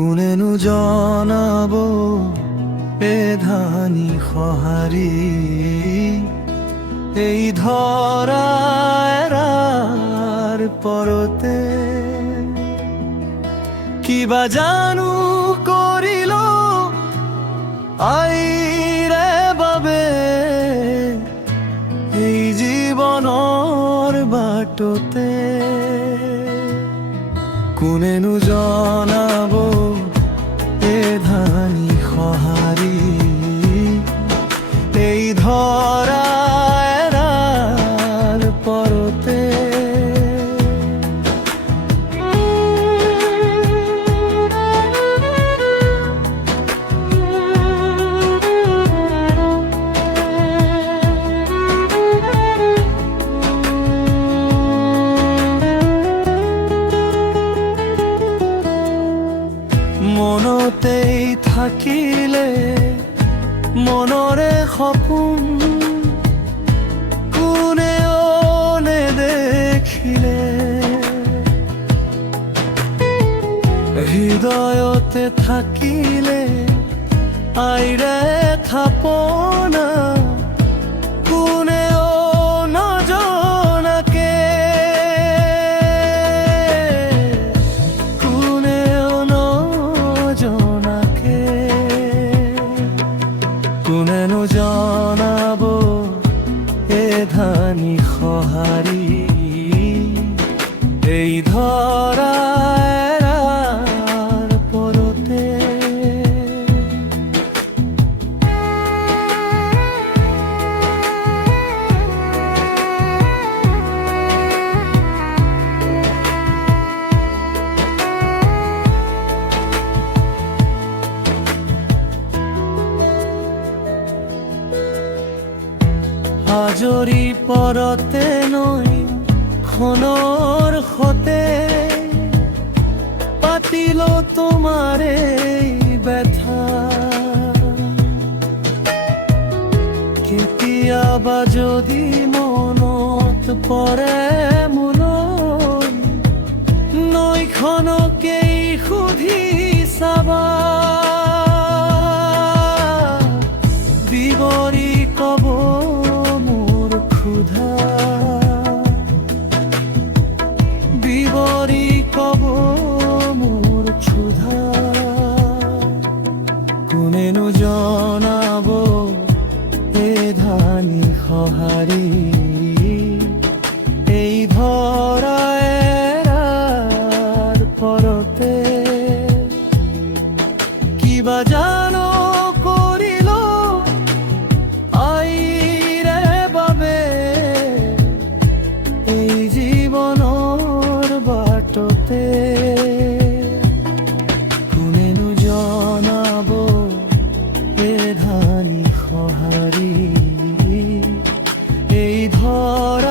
কোনেনো জনাব এধানি সঁহাৰি এই ধৰা এৰাৰ পৰতে কিবা জানো কৰিল আইৰে বাবে এই জীৱনৰ বাটতে কোনেনো জনাব এধানি সঁহাৰি এই ধৰা এৰাৰ পৰতে মনতেই থাকিলে মনৰে সপোন কোনেও নেদেখিলে হৃদয়তে থাকিলে আইৰে থাপনা কোনেও নজনাকে কোনেনো জনাব এধানি সঁহাৰি এই ধৰা এৰাৰ পৰতে আজৰি পৰতে নৈ খনৰ সতে পাতিল তোমাৰে ব্যথা কেতিয়াবা যদি মনত পৰে মোলৈ নৈখনকেই সুধি চাবা বিৱৰি কব বিৱৰি কব মোৰ ক্ষুধা কোনেনো জনাব এধানি সঁহাৰি এই ধৰা এৰাৰ পৰতে কিবা জানো কৰিল আইৰে বাবে এই জীৱনৰ বাটতে কোনেনো জনাব এধানি সঁহাৰি এই ধৰা